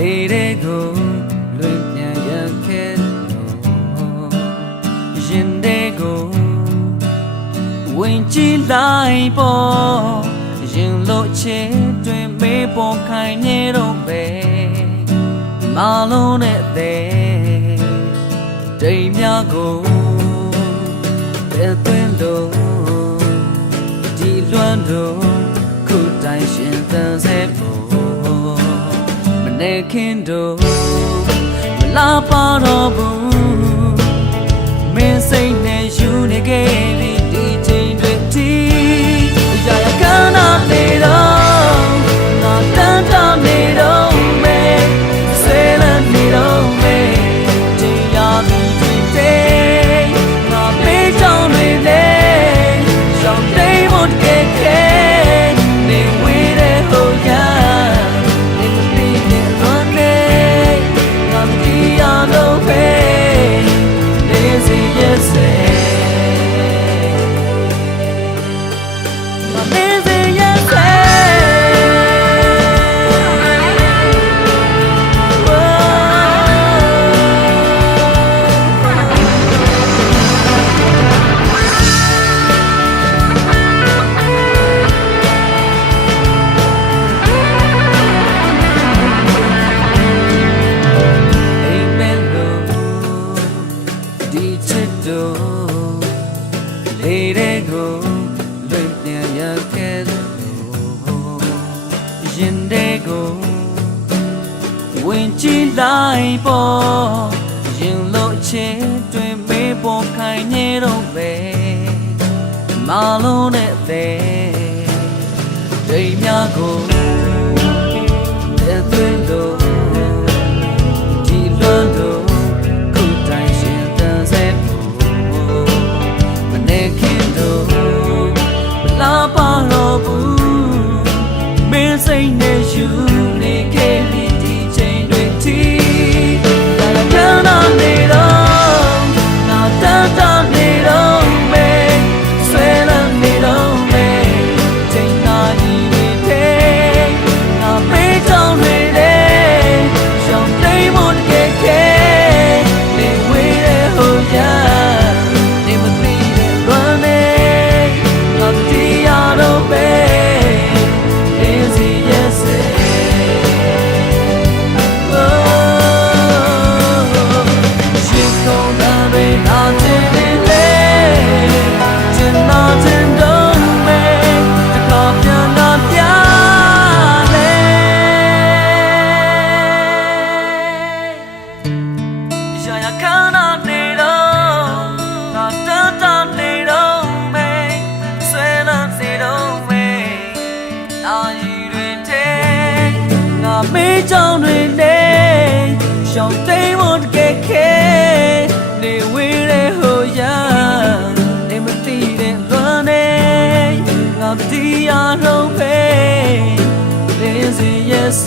လေတွေကိုလွင်ပြန်ရခဲ့တော့ရင်တွေကိုဝင်ကြည့်လိုက်ပေါ်ရင်လို့ချေတွင်မေးပေါ်ခိုင်နေတော့ပဲမလုံးနဲ့တဲ့တိမ်များကိုပဲသွင်းတော့ဒီလွမ်းတော့ခုတိုင်ရှင်သန်စေပေါ် မနေခင်တော့မလာပါတော့ဘူး ဒီချစ်တို့လေးတဲ့ကိုလွင်ပြန်ရခဲ့လို့ရင်တဲ့ကိုဝင်ကြည့်လိုက်ပေါ်ရင်လို့ချစ်တွင်မေးပေါ်ခိုင်နေတော့ပဲမလုံးနဲ့တဲ့ဒိမ်များကို မေးချောင်းတွေနဲ့ရှောင်းတိမ်မတ်ကဲခဲနေဝေးတဲ့ဟိုရနေမသိတဲ့လွမ်းနေငါတရားတော့ပဲ Lazy yes